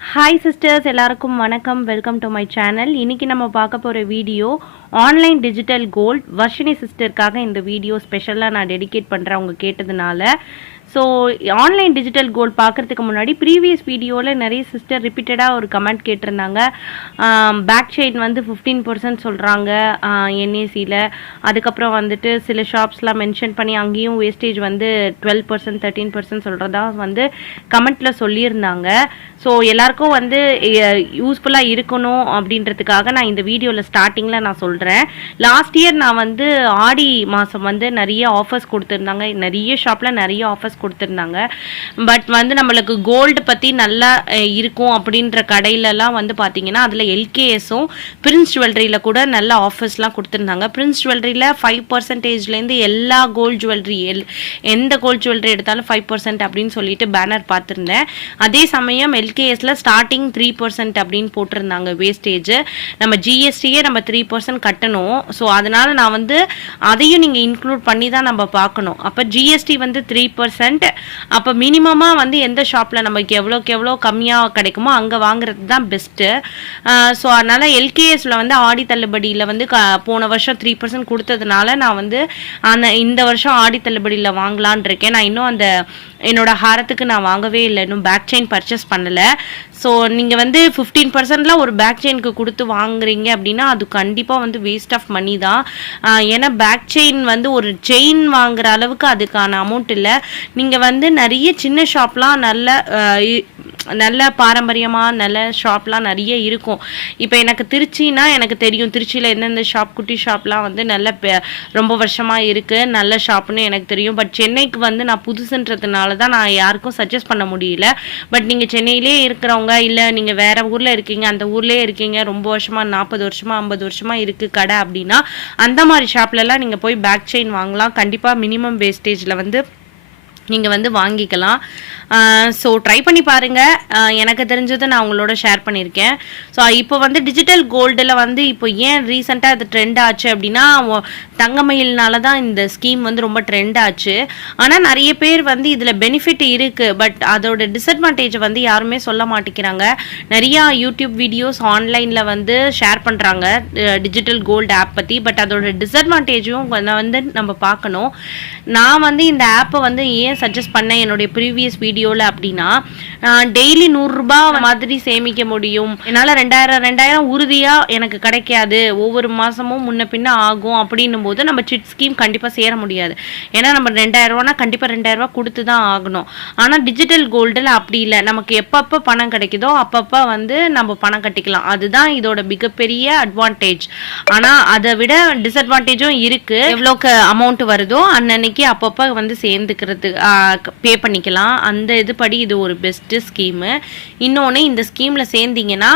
Hi sisters எல்லாருக்கும் வணக்கம். Welcome to my channel இன்னைக்கு நம்ம பார்க்க போகிற video online digital gold Varshini சிஸ்டருக்காக இந்த வீடியோ ஸ்பெஷலாக நான் டெடிகேட் பண்ணுறேன் அவங்க கேட்டதுனால ஸோ ஆன்லைன் டிஜிட்டல் கோல்ட் பார்க்குறதுக்கு முன்னாடி ப்ரீவியஸ் வீடியோவில் நிறைய சிஸ்டர் ரிப்பீட்டடாக ஒரு கமெண்ட் கேட்டிருந்தாங்க. பேக் ஷைட் வந்து ஃபிஃப்டீன் பர்சன்ட் சொல்கிறாங்க என்ஏசியில் அதுக்கப்புறம் வந்துட்டு சில ஷாப்ஸ்லாம் மென்ஷன் பண்ணி அங்கேயும் வேஸ்டேஜ் வந்து டுவெல் பர்சன்ட் தேர்ட்டீன் பர்சன்ட் சொல்கிறதா வந்து கமெண்ட்டில் சொல்லியிருந்தாங்க. ஸோ எல்லாருக்கும் வந்து யூஸ்ஃபுல்லாக இருக்கணும் அப்படின்றதுக்காக நான் இந்த வீடியோவில் ஸ்டார்டிங்கில் நான் சொல்கிறேன் லாஸ்ட் இயர் நான் வந்து ஆடி மாதம் வந்து நிறைய ஆஃபர்ஸ் கொடுத்துருந்தாங்க. நிறைய ஷாப்பில் நிறைய ஆஃபர்ஸ் கொடுத்துருந்தாங்க. பட் வந்து நம்மளுக்கு கோல்டு பற்றி நல்லா இருக்கும் அப்படின்ற கடையிலலாம் வந்து பார்த்தீங்கன்னா அதில் எல்கேஎஸும் பிரின்ஸ் ஜுவல்லரியில் கூட நல்ல ஆஃபர்ஸ்லாம் கொடுத்துருந்தாங்க. பிரின்ஸ் ஜுவல்லரியில் ஃபைவ் பர்சன்டேஜ்லேருந்து எல்லா கோல்ட் ஜுவல்லரி எல் எந்த கோல்ட் ஜுவல்லரி எடுத்தாலும் ஃபைவ் பர்சன்ட் அப்படின்னு சொல்லிட்டு பேனர் பார்த்துருந்தேன் அதே சமயம் எல்கேஎஸில் ஸ்டார்டிங் த்ரீ பர்சன்ட் அப்படின்னு போட்டிருந்தாங்க வேஸ்டேஜ் நம்ம ஜிஎஸ்டியே நம்ம த்ரீ பர்சன்ட் கட்டணும். ஸோ அதனால் நான் வந்து அதையும் நீங்கள் இன்க்ளூட் பண்ணி தான் நம்ம பார்க்கணும். அப்போ ஜிஎஸ்டி வந்து த்ரீ பர்சன்ட் அப்போ மினிமமாக வந்து எந்த ஷாப்பில் நமக்கு எவ்வளோக்கு எவ்வளோ கம்மியாக கிடைக்குமோ அங்கே வாங்குறது தான் பெஸ்ட்டு ஸோ அதனால் எல்கேஎஸில் வந்து ஆடி தள்ளுபடியில் வந்து க போன வருஷம் த்ரீ பர்சன்ட் கொடுத்ததுனால நான் வந்து அந்த இந்த வருஷம் ஆடி தள்ளுபடியில் வாங்கலான் இருக்கேன். நான் இன்னும் அந்த என்னோட ஹாரத்துக்கு நான் வாங்கவே இல்லை. இன்னும் பேக் செயின் பர்ச்சேஸ் பண்ணலை. ஸோ நீங்கள் வந்து ஃபிஃப்டீன் பர்சன்ட்லாம் ஒரு பேக் செயினுக்கு கொடுத்து வாங்குறீங்க அப்படின்னா அது கண்டிப்பாக வந்து வேஸ்ட் ஆஃப் மணி தான். ஏன்னா பேக் செயின் வந்து ஒரு செயின் வாங்குற அளவுக்கு அதுக்கான அமௌண்ட் இல்லை. நீங்கள் வந்து நிறைய சின்ன ஷாப்லாம் நல்ல இ- நல்ல பாரம்பரியமாக நல்ல ஷாப்லாம் நிறைய இருக்கும். இப்போ எனக்கு திருச்சினா எனக்கு தெரியும். திருச்சியில் எந்தெந்த ஷாப் குட்டி ஷாப்லாம் வந்து நல்ல பெ- ரொம்ப வருஷமாக இருக்குது நல்ல ஷாப்னு எனக்கு தெரியும். பட் சென்னைக்கு வந்து நான் புதுசுன்றதுனால தான் நான் யாருக்கும் சஜஸ்ட் பண்ண முடியல. பட் நீங்கள் சென்னையிலே இருக்கிறவங்க இல்லை நீங்கள் வேற ஊரில் இருக்கீங்க அந்த ஊர்லேயே இருக்கீங்க ரொம்ப வருஷமாக நாற்பது வருஷமாக ஐம்பது வருஷமாக இருக்குது கடை அப்படின்னா அந்த மாதிரி ஷாப்லலாம் நீங்கள் போய் பேக் செயின் வாங்கலாம். கண்டிப்பாக மினிமம் வேஸ்டேஜில் வந்து நீங்கள் வந்து வாங்கிக்கலாம். ஸோ ட்ரை பண்ணி பாருங்கள் எனக்கு தெரிஞ்சதை நான் உங்களோட ஷேர் பண்ணியிருக்கேன் ஸோ இப்போ வந்து டிஜிட்டல் கோல்டில் வந்து இப்போ ஏன் ரீசெண்டாக அது ட்ரெண்ட் ஆச்சு அப்படின்னா தங்கமயில்னால தான் இந்த ஸ்கீம் வந்து ரொம்ப ட்ரெண்ட் ஆச்சு. ஆனால் நிறைய பேர் வந்து இதில் பெனிஃபிட் இருக்குது பட் அதோட டிஸ்அட்வான்டேஜை வந்து யாருமே சொல்ல மாட்டேங்கிறாங்க. நிறையா யூடியூப் வீடியோஸ் ஆன்லைனில் வந்து ஷேர் பண்ணுறாங்க டிஜிட்டல் கோல்டு ஆப் பற்றி பட் அதோட டிஸ்அட்வான்டேஜும் வந்து நம்ம பார்க்கணும். நான் வந்து இந்த ஆப்பை வந்து ஏன் சஜஸ்ட் பண்ணேன் என்னுடைய ப்ரீவியஸ் வீடியோவில் அப்படின்னா டெய்லி நூறுரூபா மாதிரி சேமிக்க முடியும். என்னால் ரெண்டாயிரம் ரெண்டாயிரம் உறுதியாக எனக்கு கிடைக்காது. ஒவ்வொரு மாதமும் முன்ன பின்ன ஆகும் அப்படின்னும் போது நம்ம சிட் ஸ்கீம் கண்டிப்பாக சேர முடியாது. ஏன்னா நம்ம ரெண்டாயிரரூவானா கண்டிப்பாக ரெண்டாயிரரூவா கொடுத்து தான் ஆகணும். ஆனால் டிஜிட்டல் கோல்டில் அப்படி இல்லை. நமக்கு எப்பப்போ பணம் கிடைக்குதோ அப்பப்போ வந்து நம்ம பணம் கட்டிக்கலாம். அதுதான் இதோட மிகப்பெரிய அட்வான்டேஜ் ஆனால் அதை விட டிஸ்அட்வான்டேஜும் இருக்குது எவ்வளோக்கு அமௌண்ட் வருதோ அன்னன்னைக்கு அப்பப்போ வந்து சேர்ந்துக்கிறது பே பண்ணிக்கலாம். அந்த இதுபடி இது ஒரு பெஸ்ட்டு ஸ்கீமு இன்னொன்று இந்த ஸ்கீமில் சேர்ந்தீங்கன்னா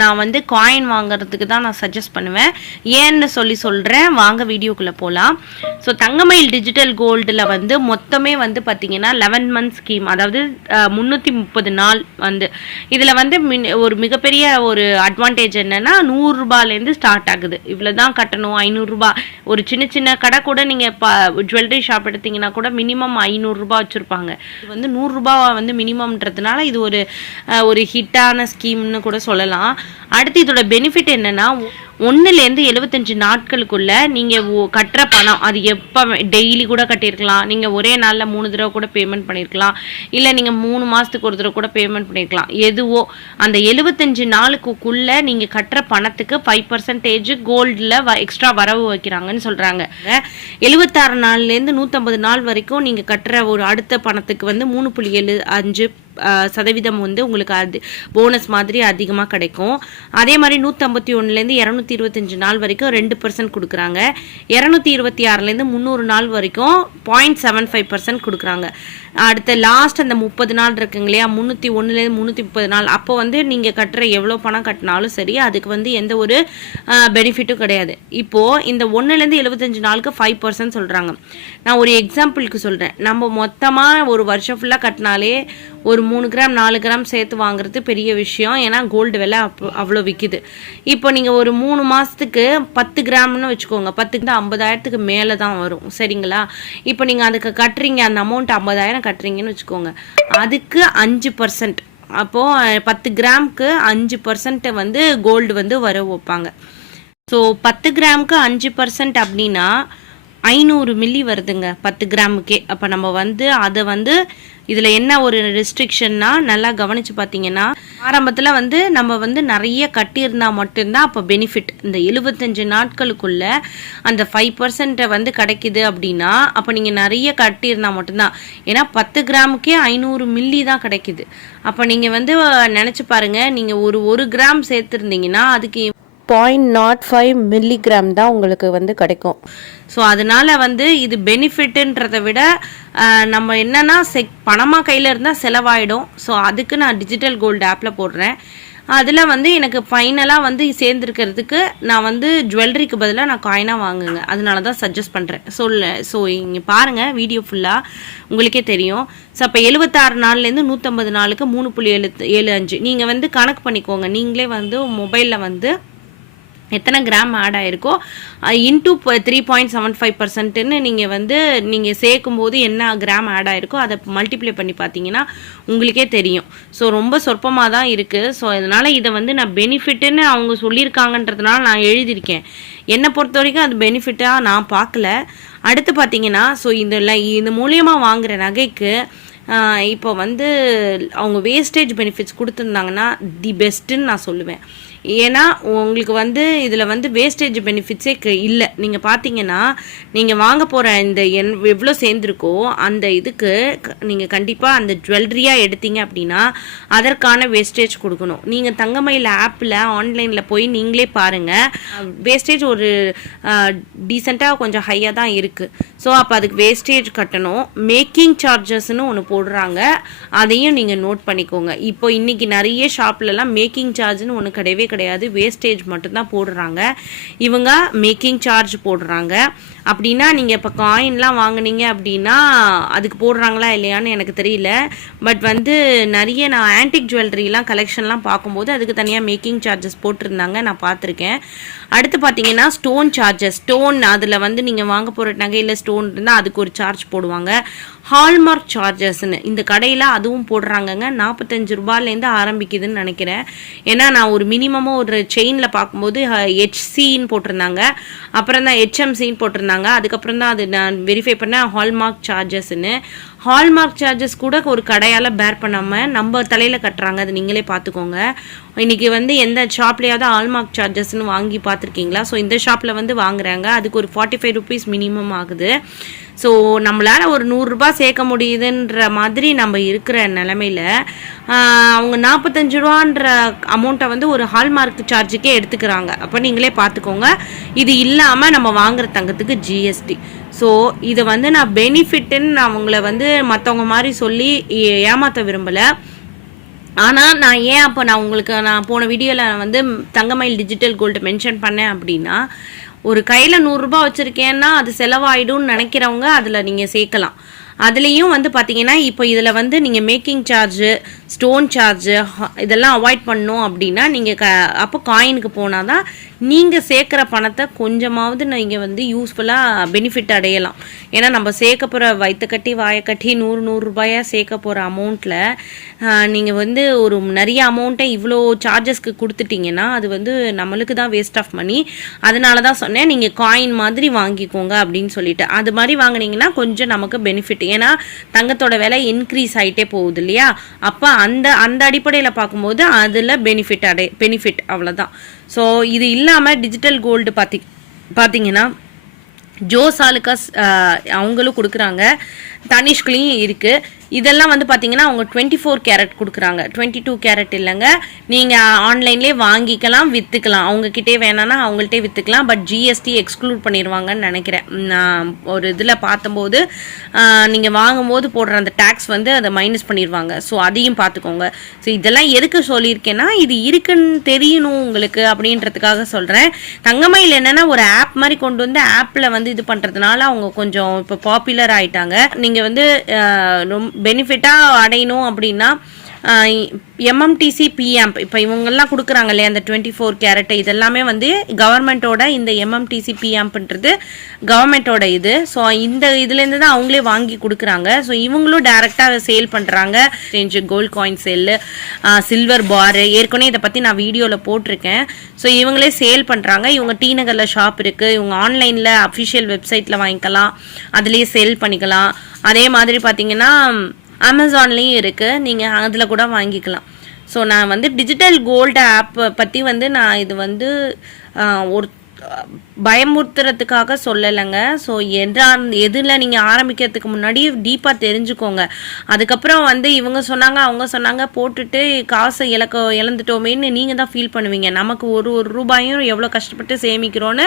நான் வந்து காயின் வாங்குறதுக்கு தான் நான் சஜஸ்ட் பண்ணுவேன். ஏன்னு சொல்லி சொல்கிறேன் வாங்க வீடியோக்குள்ளே போகலாம் ஸோ தங்கமயில் டிஜிட்டல் கோல்டில் வந்து மொத்தமே வந்து பார்த்தீங்கன்னா லெவன் மந்த் ஸ்கீம் அதாவது முந்நூற்றி முப்பது நாள் வந்து. இதில் வந்து மின் ஒரு மிகப்பெரிய ஒரு அட்வான்டேஜ் என்னென்னா நூறுரூபாலேருந்து ஸ்டார்ட் ஆகுது. இவ்வளோ தான் கட்டணும் ஐநூறுரூபா ஒரு சின்ன சின்ன கடை கூட நீங்கள் இப்போ ஜுவல்லரி ஷாப் எடுத்தீங்கன்னா கூட மினிமம் ஐநூறுரூபா வச்சுருப்பாங்க. இது வந்து நூறுரூபா வந்து மினிமம்ன்றதுனால இது ஒரு ஒரு ஹிட்டான ஸ்கீம்னு கூட சொல்லலாம். அடுத்து இதோட பெனிஃபிட் என்னன்னா ஒன்றுலேருந்து எழுபத்தஞ்சு நாட்களுக்குள்ள நீங்கள் கட்டுற பணம் அது எப்போ டெய்லி கூட கட்டியிருக்கலாம் நீங்கள் ஒரே நாளில் மூணு தடவை கூட பேமெண்ட் பண்ணியிருக்கலாம் இல்லை நீங்கள் மூணு மாதத்துக்கு ஒரு தடவை கூட பேமெண்ட் பண்ணியிருக்கலாம் எதுவோ அந்த எழுபத்தஞ்சு நாளுக்குள்ளே நீங்கள் கட்டுற பணத்துக்கு ஃபைவ் பர்சன்டேஜ் கோல்டில் வ எக்ஸ்ட்ரா வரவு வைக்கிறாங்கன்னு சொல்கிறாங்க எழுபத்தாறு நாள்லேருந்து நூற்றம்பது நாள் வரைக்கும் நீங்கள் கட்டுற ஒரு அடுத்த பணத்துக்கு வந்து மூணு புள்ளி ஏழு அஞ்சு சதவீதம் வந்து உங்களுக்கு அது போனஸ் மாதிரி அதிகமாக கிடைக்கும். அதே மாதிரி நூற்றம்பத்தி ஒன்றுலேருந்து இரநூத்தி இருபத்தஞ்சு நாள் வரைக்கும் ரெண்டு பர்சன்ட் கொடுக்குறாங்க. இரநூத்தி இருபத்தி ஆறுலேருந்து முந்நூறு நாள் வரைக்கும் பாயிண்ட் செவன் ஃபைவ் பர்சன்ட் கொடுக்குறாங்க. அடுத்த லாஸ்ட் அந்த முப்பது நாள் இருக்குங்க இல்லையா? முந்நூற்றி ஒன்றுலேருந்து முந்நூற்றி முப்பது நாள். அப்போ வந்து நீங்கள் கட்டுற எவ்வளோ பணம் கட்டினாலும் சரி அதுக்கு வந்து எந்த ஒரு பெனிஃபிட்டும் கிடையாது. இப்போது இந்த ஒன்றுலேருந்து எழுபத்தஞ்சு நாளுக்கு ஃபைவ் பர்சன்ட் சொல்கிறாங்க நான் ஒரு எக்ஸாம்பிளுக்கு சொல்கிறேன் நம்ம மொத்தமாக ஒரு வருஷம் ஃபுல்லாக கட்டினாலே ஒரு மூணு கிராம் நாலு கிராம் சேர்த்து வாங்குறது பெரிய விஷயம். ஏன்னா கோல்டு விலை அப்போ அவ்வளோ விற்கிது இப்போ நீங்கள் ஒரு மூணு மாதத்துக்கு பத்து கிராம்னு வச்சுக்கோங்க. பத்துக்கு தான் ஐம்பதாயிரத்துக்கு மேலே தான் வரும். சரிங்களா? இப்போ நீங்கள் அதுக்கு கட்டுறீங்க அந்த அமௌண்ட் ஐம்பதாயிரம் கட்டுறீங்கன்னு வச்சுக்கோங்க. அதுக்கு அஞ்சு பர்சன்ட் அப்போது பத்து கிராமுக்கு அஞ்சு பர்சன்ட்டை வந்து கோல்டு வந்து வர வைப்பாங்க. ஸோ பத்து கிராமுக்கு அஞ்சு பர்சன்ட் அப்படின்னா ஐநூறு மில்லி வருதுங்க பத்து கிராமுக்கே. அப்போ நம்ம வந்து அதை வந்து இதில் என்ன ஒரு ரெஸ்ட்ரிக்ஷன்னா நல்லா கவனித்து பார்த்தீங்கன்னா ஆரம்பத்தில் வந்து நம்ம வந்து நிறைய கட்டியிருந்தால் மட்டும்தான் அப்போ பெனிஃபிட் இந்த எழுபத்தஞ்சு நாட்களுக்குள்ள அந்த ஃபைவ் பர்சன்ட்டை வந்து கிடைக்குது அப்படின்னா அப்போ நீங்கள் நிறைய கட்டியிருந்தால் மட்டும்தான். ஏன்னா பத்து கிராமுக்கே ஐநூறு மில்லி தான் கிடைக்குது. அப்போ நீங்கள் வந்து நினச்சி பாருங்கள் நீங்கள் ஒரு ஒரு கிராம் சேர்த்துருந்தீங்கன்னா அதுக்கு பாயிண்ட் நாட் ஃபைவ் மில்லிகிராம் தான் உங்களுக்கு வந்து கிடைக்கும். ஸோ அதனால வந்து இது பெனிஃபிட்டுன்றதை விட நம்ம என்னன்னா செக் பணமாக கையில் இருந்தால் செலவாயிடும். ஸோ அதுக்கு நான் டிஜிட்டல் கோல்டு ஆப்பில் போடுறேன். அதில் வந்து எனக்கு ஃபைனலாக வந்து சேர்ந்துருக்கிறதுக்கு நான் வந்து ஜுவல்லரிக்கு பதிலாக நான் காயினாக வாங்குங்க. அதனால தான் சஜஸ்ட் பண்ணுறேன் சொல்ல ஸோ இங்கே பாருங்கள் வீடியோ ஃபுல்லாக உங்களுக்கே தெரியும். ஸோ அப்போ எழுபத்தாறு நாள்லேருந்து நூற்றம்பது நாளுக்கு மூணு புள்ளி ஏழு ஏழு அஞ்சு. நீங்கள் வந்து கணக்கு பண்ணிக்கோங்க. நீங்களே வந்து மொபைலில் வந்து எத்தனை gram add ஆயிருக்கோ into three point seven five பர்சன்ட்டுன்னு நீங்கள் வந்து நீங்கள் சேர்க்கும் போது என்ன கிராம் ஆட் ஆயிருக்கோ அதை மல்டிப்ளை பண்ணி பார்த்தீங்கன்னா உங்களுக்கே தெரியும். ஸோ ரொம்ப சொற்பமாக தான் இருக்குது ஸோ அதனால் இதை வந்து நான் பெனிஃபிட்டுன்னு அவங்க சொல்லியிருக்காங்கன்றதுனால நான் எழுதியிருக்கேன். என்னை பொறுத்த வரைக்கும் அது பெனிஃபிட்டாக நான் பார்க்கல. அடுத்து பார்த்தீங்கன்னா ஸோ இந்த இது மூலியமாக வாங்குகிற நகைக்கு இப்போ வந்து அவங்க வேஸ்டேஜ் பெனிஃபிட்ஸ் கொடுத்துருந்தாங்கன்னா தி பெஸ்ட்டுன்னு நான் சொல்லுவேன். ஏன்னா உங்களுக்கு வந்து இதில் வந்து வேஸ்டேஜ் பெனிஃபிட்ஸே இல்லை. நீங்கள் பார்த்தீங்கன்னா நீங்கள் வாங்க போகிற இந்த என் எவ்வளோ சேர்ந்துருக்கோ அந்த இதுக்கு நீங்கள் கண்டிப்பாக அந்த ஜுவல்லரியாக எடுத்தீங்க அப்படின்னா அதற்கான வேஸ்டேஜ் கொடுக்கணும். நீங்கள் தங்கமயில் ஆப்பில் ஆன்லைனில் போய் நீங்களே பாருங்கள் வேஸ்டேஜ் ஒரு டீசெண்டாக கொஞ்சம் ஹையாக தான் இருக்குது ஸோ அப்போ அதுக்கு வேஸ்டேஜ் கட்டணும். மேக்கிங் சார்ஜஸ்னு ஒன்று போடுறாங்க. அதையும் நீங்கள் நோட் பண்ணிக்கோங்க. இப்போ இன்றைக்கி நிறைய ஷாப்லலாம் மேக்கிங் சார்ஜ்னு ஒன்று கிடையவே கிடையாது. வேஸ்டேஜ் மட்டும்தான் போடுறாங்க. இவங்க மேக்கிங் சார்ஜ் போடுறாங்க. அப்படின்னா நீங்கள் இப்போ காயின்லாம் வாங்குனீங்க அப்படின்னா அதுக்கு போடுறாங்களா இல்லையான்னு எனக்கு தெரியல. பட் வந்து நிறைய நான் ஆன்டிக் ஜுவல்லரிலாம் கலெக்ஷன்லாம் பார்க்கும்போது அதுக்கு தனியாக மேக்கிங் சார்ஜஸ் போட்டிருந்தாங்க நான் பார்த்துருக்கேன். அடுத்து பார்த்தீங்கன்னா ஸ்டோன் சார்ஜஸ் ஸ்டோன் அதில் வந்து நீங்கள் வாங்க போகிற நகையில் ஸ்டோன் இருந்தால் அதுக்கு ஒரு சார்ஜ் போடுவாங்க. ஹால்மார்க் சார்ஜஸ்னு இந்த கடையில் அதுவும் போடுறாங்கங்க. நாற்பத்தஞ்சு ரூபாயிலேருந்து ஆரம்பிக்குதுன்னு நினைக்கிறேன். ஏன்னா நான் ஒரு மினிமமாக ஒரு செயினில் பார்க்கும்போது ஹெச்சின்னு போட்டிருந்தாங்க. அப்புறம் தான் ஹெச்எம்சின்னு போட்டிருந்தாங்க. அதுக்கப்புறம் தான் அது நான் வெரிஃபை பண்ணேன். ஹால்மார்க் சார்ஜஸ்ன்னு ஹால்மார்க் சார்ஜஸ் கூட ஒரு கடையால் பேர் பண்ணாமல் நம்ம தலையில் கட்டுறாங்க. அது நீங்களே பார்த்துக்கோங்க இன்றைக்கி வந்து எந்த ஷாப்லேயாவது ஹால்மார்க் சார்ஜஸ்னு வாங்கி பார்த்துருக்கீங்களா ஸோ இந்த ஷாப்பில் வந்து வாங்குறாங்க. அதுக்கு ஒரு ஃபார்ட்டி ஃபைவ் ருபீஸ் மினிமம் ஆகுது. ஸோ நம்மளால் ஒரு நூறுரூபா சேர்க்க முடியுதுன்ற மாதிரி நம்ம இருக்கிற நிலமையில அவங்க நாற்பத்தஞ்சு ரூபான்ற அமௌண்ட்டை வந்து ஒரு ஹால்மார்க் சார்ஜுக்கே எடுத்துக்கிறாங்க. அப்போ நீங்களே பார்த்துக்கோங்க இது இல்லாமல் நம்ம வாங்குற தங்கத்துக்கு ஜிஎஸ்டி ஸோ இதை வந்து நான் பெனிஃபிட்டுன்னு நான் உங்களை வந்து மற்றவங்க மாதிரி சொல்லி ஏமாற்ற விரும்பலை. ஆனால் நான் ஏன் அப்போ நான் உங்களுக்கு நான் போன வீடியோவில் வந்து தங்கமயில் டிஜிட்டல் கோல்டு மென்ஷன் பண்ணேன் அப்படின்னா ஒரு கையில் நூறுரூபா வச்சுருக்கேன்னா அது செலவாயிடும்னு நினைக்கிறவங்க அதில் நீங்கள் சேர்க்கலாம். அதுலேயும் வந்து பார்த்தீங்கன்னா இப்போ இதில் வந்து நீங்கள் மேக்கிங் சார்ஜு ஸ்டோன் சார்ஜு இதெல்லாம் அவாய்ட் பண்ணோம் அப்படின்னா நீங்கள் க அப்போ காயினுக்கு போனால் தான் நீங்கள் சேர்க்குற பணத்தை கொஞ்சமாவது நீங்கள் வந்து யூஸ்ஃபுல்லாக பெனிஃபிட் அடையலாம். ஏன்னா நம்ம சேர்க்க போகிற வயிற்று கட்டி வாயை கட்டி நூறு நூறுரூபாயாக சேர்க்க போகிற அமௌண்ட்டில் நீங்கள் வந்து ஒரு நிறைய அமௌண்ட்டை இவ்வளோ சார்ஜஸ்க்கு கொடுத்துட்டீங்கன்னா அது வந்து நம்மளுக்கு தான் வேஸ்ட் ஆஃப் மணி அதனால தான் சொன்னேன் நீங்கள் காயின் மாதிரி வாங்கிக்கோங்க அப்படின்னு சொல்லிட்டு. அது மாதிரி வாங்கினீங்கன்னா கொஞ்சம் நமக்கு பெனிஃபிட் ஏன்னா தங்கத்தோட விலை இன்க்ரீஸ் ஆகிட்டே போகுது இல்லையா? அப்போ அந்த அந்த அடிப்படையில் பார்க்கும்போது அதில் பெனிஃபிட் அடை பெனிஃபிட் அவ்வளோதான் ஸோ இது இல்லாமல் டிஜிட்டல் கோல்டு பார்த்தி பார்த்தீங்கன்னா ஜோ சாலுக்காஸ் அவங்களும் கொடுக்குறாங்க. தனிஷ்குலேயும் இருக்குது இதெல்லாம் வந்து பார்த்தீங்கன்னா அவங்க டுவெண்ட்டி ஃபோர் கேரட் கொடுக்குறாங்க. டுவெண்ட்டி டூ கேரட் இல்லைங்க நீங்கள் ஆன்லைன்லேயே வாங்கிக்கலாம் விற்றுக்கலாம் அவங்கக்கிட்டே வேணான்னா அவங்கள்ட்டே விற்றுக்கலாம் பட் ஜிஎஸ்டி எக்ஸ்க்ளூட் பண்ணிடுவாங்கன்னு நினைக்கிறேன். நான் ஒரு இதில் பார்த்தம்போது நீங்கள் வாங்கும்போது போடுற அந்த டேக்ஸ் வந்து அதை மைனஸ் பண்ணிடுவாங்க ஸோ அதையும் பார்த்துக்கோங்க ஸோ இதெல்லாம் எதுக்கு சொல்லியிருக்கேன்னா இது இருக்குன்னு தெரியணும் உங்களுக்கு அப்படின்றதுக்காக சொல்கிறேன் தங்கமயில் என்னென்னா ஒரு ஆப் மாதிரி கொண்டு வந்து ஆப்பில் வந்து இது பண்ணுறதுனால அவங்க கொஞ்சம் இப்போ பாப்புலர் ஆகிட்டாங்க நீங்கள் வந்து ரொம்ப பெனிஃபிட்டாக அடையணும் அப்படின்னா எம்எம்டிசி பிஎம்ப் இப்போ இவங்கெல்லாம் கொடுக்குறாங்க இல்லையா அந்த டுவெண்ட்டி ஃபோர் கேரட் இதெல்லாமே வந்து கவர்மெண்ட்டோட இந்த எம்எம்டிசி பிஎம்ப்ன்றது கவர்மெண்ட்டோட இது. ஸோ இந்த இதுலேருந்து தான் அவங்களே வாங்கி கொடுக்குறாங்க. ஸோ இவங்களும் டேரெக்டாக சேல் பண்ணுறாங்க change gold coin sell silver bar ஏற்கனவே இதை பற்றி நான் வீடியோவில் போட்டிருக்கேன். ஸோ இவங்களே சேல் பண்ணுறாங்க இவங்க டி நகரில் ஷாப் இருக்குது இவங்க ஆன்லைனில் அஃபிஷியல் வெப்சைட்டில் வாங்கிக்கலாம். அதுலேயே சேல் பண்ணிக்கலாம். அதே மாதிரி பார்த்தீங்கன்னா அமேசான்லேயும் இருக்குது நீங்கள் அதில் கூட வாங்கிக்கலாம். ஸோ நான் வந்து டிஜிட்டல் கோல்டு ஆப் பற்றி வந்து நான் இது வந்து ஒரு பயமுறுத்துறதுக்காக சொல்லலைங்க. ஸோ எதா எதில் நீங்கள் ஆரம்பிக்கிறதுக்கு முன்னாடி டீப்பாக தெரிஞ்சுக்கோங்க. அதுக்கப்புறம் வந்து இவங்க சொன்னாங்க அவங்க சொன்னாங்க போட்டுட்டு காசை இழக்க இழந்துட்டோமேன்னு நீங்கள் தான் ஃபீல் பண்ணுவீங்க. நமக்கு ஒரு ஒரு ரூபாயும் எவ்வளோ கஷ்டப்பட்டு சேமிக்கிறோன்னு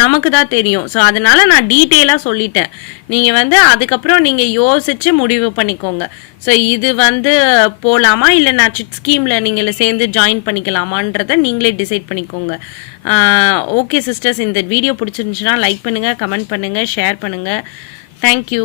நமக்கு தான் தெரியும். ஸோ அதனால நான் டீட்டெயிலாக சொல்லிட்டேன். நீங்கள் வந்து அதுக்கப்புறம் நீங்கள் யோசிச்சு முடிவு பண்ணிக்கோங்க. ஸோ இது வந்து போகலாமா இல்லை நான் சிட் ஸ்கீமில் நீங்கள் சேர்ந்து ஜாயின் பண்ணிக்கலாமான்றதை நீங்களே டிசைட் பண்ணிக்கோங்க. ஓகே சிஸ்டர்ஸ் இந்த வீடியோ பிடிச்சிருந்துச்சுன்னா லைக் பண்ணுங்கள் கமெண்ட் பண்ணுங்கள் ஷேர் பண்ணுங்கள் தேங்க்யூ